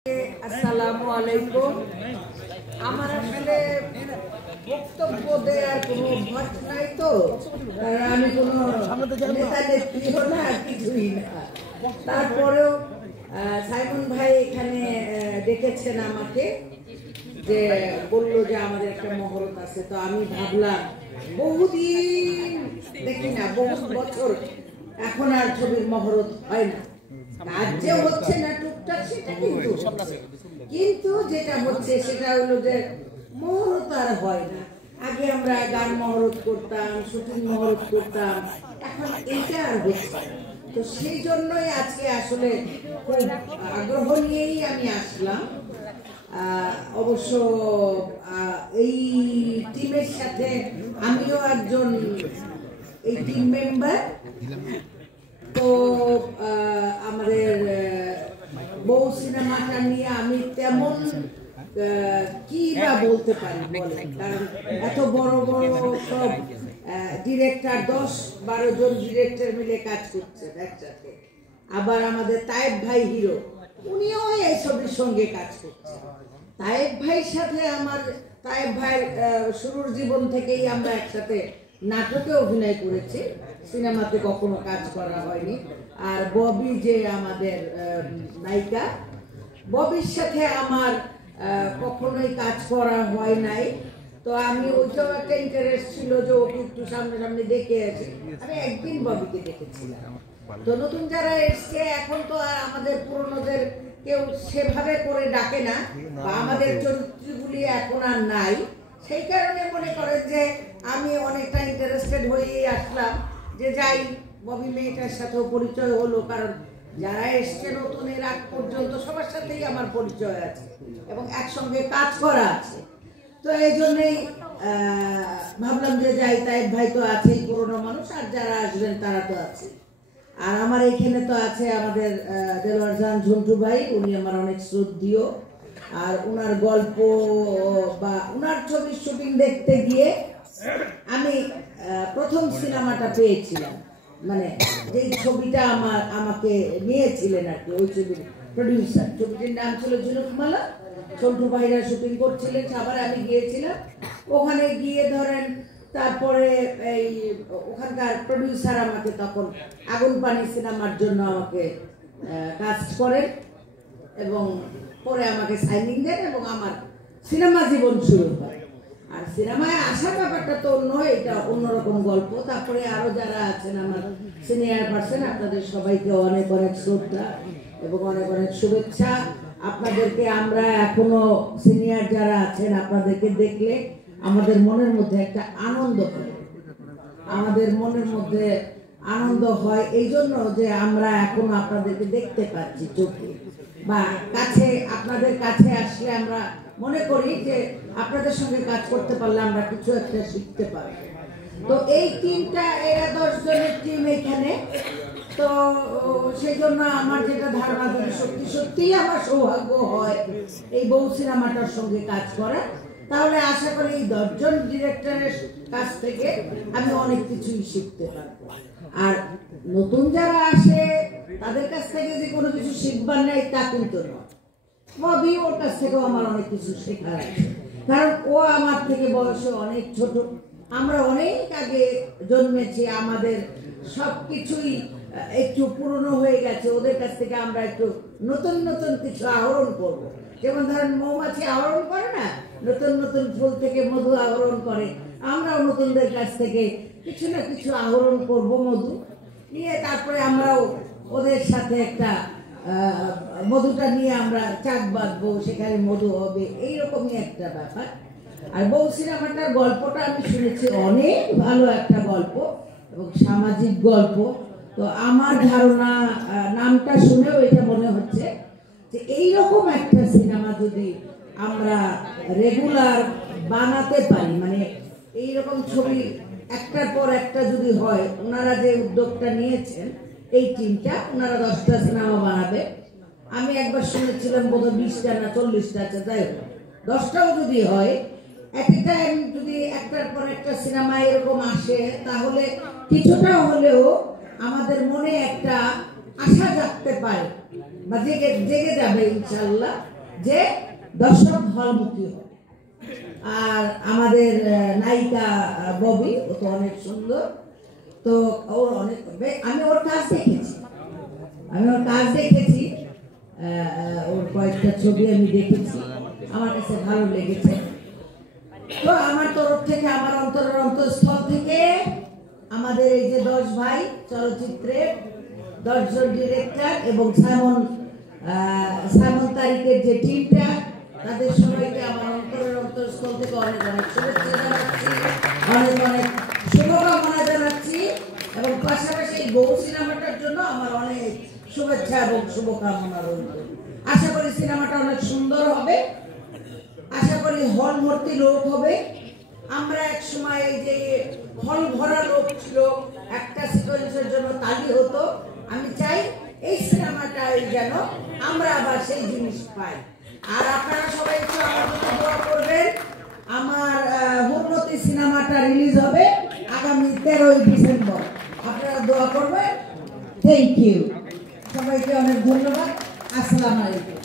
আসসালামু আলাইকুম। আমার আসলে বক্তব্য দেওয়ার কোনো অভ্যাস নাই, তো আমি কোনো নেতা নেত্রীও না, কিছুই না। তারপরেও সাইমন ভাই এখানে ডেকেছেন আমাকে, যে বললো যে আমাদের একটা মহরত আছে। তো আমি ভাবলাম বহুদিন দেখি না, বহু বছর এখন আর ছবির মহরত হয় না। কাজ যে হচ্ছে না টুকটাক সেটা কিন্তু যেটা হচ্ছে সেটা হলো যে মহরত আর হয় না। আগে আমরা গান মহরত করতাম, শুটিং মহরত করতাম, এখন এইটা আর হচ্ছে। তো সেই জন্যই আজকে আসলে খুব আগ্রহ নিয়েই আমি আসলাম। অবশ্য এই টিমের সাথে আমিও একজন এই টিম মেম্বার। তো আমাদের বউ সিনেমাটা নিয়ে আমি তেমন কি বা বলতে পারি বলে, কারণ এত বড় বড় সব ডিরেক্টর 10-12 জন ডিরেক্টর মিলে কাজ করছে একসাথে। আবার আমাদের তায়েব ভাই হিরো, উনিও এই ছবির সঙ্গে কাজ করছে। তায়েব ভাইয়ের সাথে আমার, তায়েব ভাইয়ের শুরুর জীবন থেকেই আমরা একসাথে নাটকে অভিনয় করেছি, সিনেমাতে কখনো কাজ করা হয়নি। আর ববি যে আমাদের নায়িকা, ববির সাথে আমার কখনোই কাজ করা হয় নাই। তো আমি ওইটাও একটা ইন্টারেস্ট ছিল যে ওকে একটু সামনে সামনে দেখে আছি। আমি একদিন ববিকে দেখেছিলাম। তো নতুন যারা এসছে এখন তো আর আমাদের পুরনোদের কেউ সেভাবে করে ডাকে না, বা আমাদের চরিত্রগুলি এখন আর নাই। সেই কারণে মনে করেন যে আমি অনেকটা ইন্টারেস্টেড হয়েই আসলাম, যে যাই ববি মেয়েটার সাথেও পরিচয় হলো। কারণ যারা এসছে নতুন, এর আগ পর্যন্ত সবার সাথেই আমার পরিচয় আছে এবং একসঙ্গে কাজ করা আছে। তো এই জন্যই ভাবলাম যে যাই, তাই ভাই তো আছেই পুরনো মানুষ, আর যারা আসবেন তারা তো আছে। আর আমার এখানে তো আছে আমাদের দেলোয়ার জাহান ঝন্টু ভাই, উনি আমার অনেক শ্রদ্ধেয়। আর উনার গল্প বা উনার ছবির শুটিং দেখতে গিয়ে আমি প্রথম সিনেমাটা পেয়েছিলাম, মানে যেই ছবিটা আমাকে নিয়েছিলেন আর কি, ওই ছবির প্রডিউসার। ছবিটির নাম ছিল ঝিনুকমালা। ঝন্টু ভাইরা শুটিং করছিলেন, আবার আমি গিয়েছিলাম ওখানে। গিয়ে ধরেন তারপরে এই ওখানকার প্রডিউসার আমাকে তখন আগুন পানি সিনেমার জন্য আমাকে কাস্ট করেন এবং পরে আমাকে সাইনিং দেন এবং আমার সিনেমা জীবন শুরু হয়। আর সিনেমায় আসার ব্যাপারটা তো অন্য, এটা অন্যরকম গল্প। তারপরে আরো যারা আছেন আমার সিনিয়র পার্সন, আপনাদের সবাইকে অনেক অনেক শ্রদ্ধা এবং অনেক অনেক শুভেচ্ছা। আপনাদেরকে আমরা এখনো সিনিয়র যারা আছেন, আপনাদেরকে দেখলে আমাদের মনের মধ্যে একটা আনন্দ হয়। আমাদের মনের মধ্যে আনন্দ হয় এই জন্য যে আমরা এখনো আপনাদেরকে দেখতে পাচ্ছি চোখে, বা কাছে, আপনাদের কাছে আসলে আমরা মনে করি যে আপনাদের সঙ্গে কাজ করতে পারলে আমরা কিছু একটা শিখতে পারি। তো এই টিমটা, এরা 10 জনের টিম এখানে। তো সেই জন্য আমার যেটা ধারণা, যদি সত্যি সত্যিই আমার সৌভাগ্য হয় এই বউ সিনেমাটার সঙ্গে কাজ করা, তাহলে আশা করি এই 10 জন ডিরেক্টরের কাছ থেকে আমি অনেক কিছুই শিখতে পারবো। আর নতুন যারা আসে তাদের কাছ থেকে যে কোনো কিছু শিখবার নেই তা কিন্তু নয়। ববি, ওর কাছ থেকেও আমার অনেক কিছু শেখার আছে, কারণ ও আমার থেকে বয়সে অনেক ছোট। আমরা অনেক আগে জন্মেছি, আমাদের সব কিছুই একটু পুরনো হয়ে গেছে। ওদের কাছ থেকে আমরা একটু নতুন নতুন কিছু আহরণ করব। যেমন ধরেন মৌমাছি আহরণ করে না, নতুন নতুন ফুল থেকে মধু আহরণ করে, আমরাও নতুনদের কাছ থেকে কিছু না কিছু আহরণ করব, মধু নিয়ে তারপরে আমরাও ওদের সাথে একটা মধুটা নিয়ে আমরা চাক বাঁধবো, সেখানে মধু হবে, এইরকমই একটা ব্যাপার। আর বউ সিনেমাটার গল্পটা আমি শুনেছি, অনেক ভালো একটা গল্প এবং সামাজিক গল্প। তো আমার ধারণা, নামটা শুনেও এটা মনে হচ্ছে যে এইরকম একটা সিনেমা যদি আমরা রেগুলার বানাতে পারি, মানে এইরকম ছবি একটার পর একটা যদি হয়, ওনারা যে উদ্যোগটা নিয়েছেন এই টিমটা, ওনারা 10টা সিনেমা বানাবে। আমি একবার শুনেছিলাম বোধহয় 20টা না 40টা আছে, তাই 10টাও যদি হয়, এট এ টাইম যদি একটার পর একটা সিনেমা এরকম আসে, তাহলে কিছুটা হলেও আমাদের মনে একটা আশা জাগতে পারে বা জেগে যাবে ইনশাআল্লাহ। যে দর্শক হলমুখী হবে। আর আমাদের নায়িকা ববি, ও তো অনেক সুন্দর, তো ওর অনেক, আমি ওর কাজ দেখেছি, ওর কয়েকটা ছবি আমি দেখেছি, আমার কাছে ভালো লেগেছে। তো আমার তরফ থেকে, আমার অন্তরের অন্তঃস্থল থেকে আমাদের এই যে 10 ভাই চলচ্চিত্রের 10 জন ডিরেক্টর এবং সাইমন তারিকের যে টিমটা, তাদের সবাইকে আমার অন্তরের অন্তঃস্থল থেকে অনেক অনেক শুভেচ্ছা জানাচ্ছি, অনেক অনেক শুভকামনা জানাচ্ছি, এবং পাশাপাশি এই বউ সিনেমাটার জন্য আমার অনেক শুভেচ্ছা এবং শুভকামনা রইল। আশা করি সিনেমাটা অনেক সুন্দর হবে, আশা করি হল ভর্তি লোক হবে। আমরা এক সময় এই যে হল ভরা লোক ছিল, একটা সিকোয়েন্সের জন্য তালি হতো, আমি চাই এই সিনেমাটাই যেন আমরা আবার সেই জিনিস পাই। আর আপনারা সবাই একটু আমার জন্য দোয়া করবেন। আমার হুরমতি সিনেমাটা রিলিজ হবে আগামী 13ই ডিসেম্বর, আপনারা দোয়া করবেন। থ্যাংক ইউ, সবাইকে অনেক ধন্যবাদ। আসসালামু আলাইকুম।